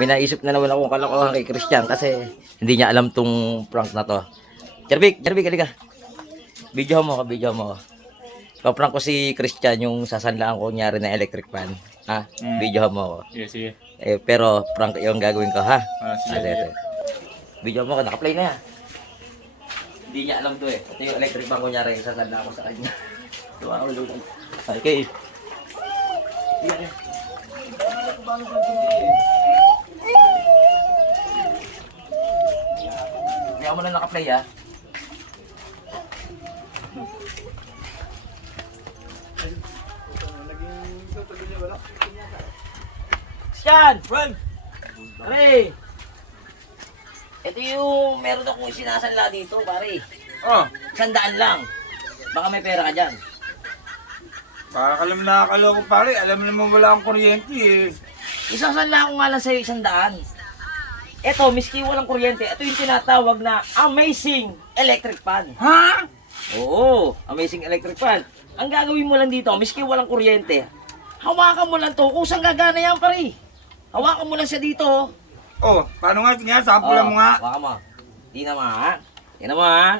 May naisip na naman akong kalokohan kay Christian kasi hindi niya alam tong prank na to. Jervik, halika. Video mo ako. Pa-prank ko si Christian yung sasanlaan ko nyari na electric fan. Ha? Video mo ako. Sige. Pero prank yung gagawin ko, ha? Sige. Ate. Video mo ako, naka-play na yan. Hindi niya alam to eh. Ito yung electric fan ko nyari, sasanlaan ko sa kanya. Tuwa ako doon. Okay. Kaya mo na naka-play, ha? Christian! Run! Pare! Ito yung meron akong sinasanla dito, pare. Oh, 100 lang. Baka may pera ka dyan. baka ka naman nakakaloko pare. Alam naman wala akong kuryente eh. Isasanla ko nga lang sa'yo 100. Ito, miski walang kuryente, ito yung tinatawag na amazing electric fan. Ha? Oo, amazing electric fan. Ang gagawin mo lang dito, miski walang kuryente, hawakan mo lang to kung saan gagana yan, pare. Hawakan mo lang siya dito. Oh, paano nga? Tingnan, sampulan mo nga. Hawakan mo. Tingnan mo, ha? Tingnan mo, ha?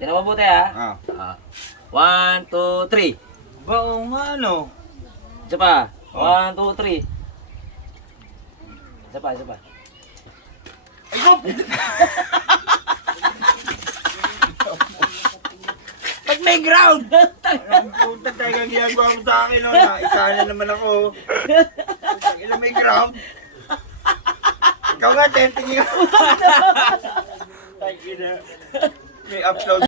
Tingnan mo buti, ha? Ah. 1, 2, 3. Ba, oo nga no. Isa pa. 1, 2, 3. Isa pa. Ay, go! Pag may ground! Ang puta tayo ginagawa mo sa akin, no? Isa na naman ako. Pag ilang may ground. Ikaw nga, tenting nga. May upload.